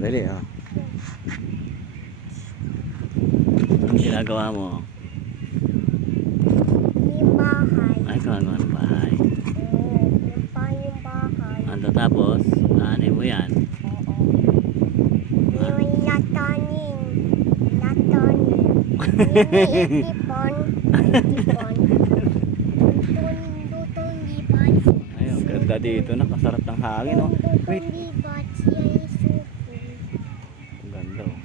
dali oh. Anong ginagawa mo? Yung bahay. Ay, gumagawa ng bahay. Yung pa yung bahay. Ano tapos? Aanay mo yan? Oo. Yung natanin. Natanin. Yung ipon. Ipon. Lutong lipat. Ayun, ganda dito. Nakasarap ng hangin oh. Wait. Lutong lipat. Siya yung suko. Ang ganda oh.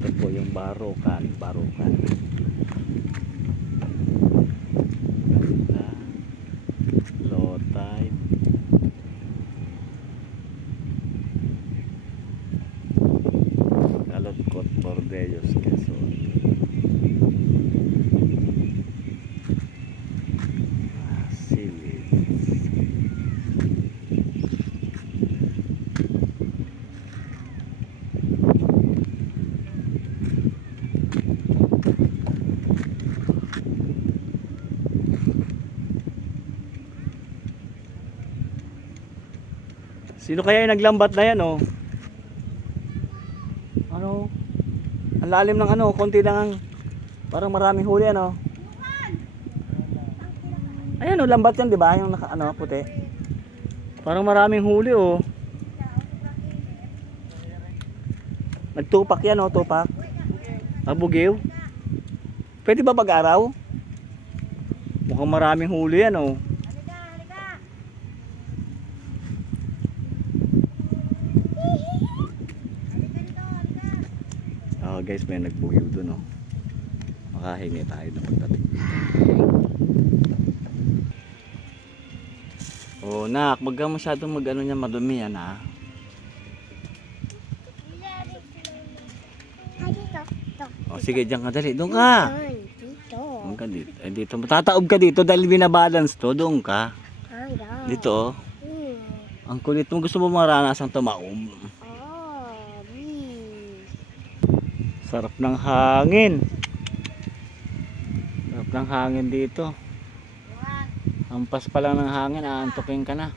Ito po yung barukan. Barukan. Ganda. Low tide. Calotcot, Bordeos, Quezon. Silid. Sino kaya yung naglambat na yan oh? Ano? Ang lalim ng ano, konti lang ang parang maraming huli ano. Ayan oh, lambat yan 'di ba? Yung naka ano, puti. Parang maraming huli oh. Nagtupak yan oh, tupak. Abugiw. Pwede ba pag-araw? Mukhang maraming huli yan oh. Oh guys, may nagbugiw dun oh. Makahingi tayo ng pagdating. Oh nak, wag ka masyadong mag-ano niya, madumi yan ha. Dito. Oh sige, diyan ka dali, doon ka. Dito. Doon ka dito. Eh, dito, matataob ka dito dahil binabalance to, doon ka. Hanggang. Dito oh. Ang kulit mo, gusto mo maranasang tumaob. Oh, please. Sarap ng hangin. Sarap ng hangin dito. Ampas pa lang ng hangin, aantukin ka na.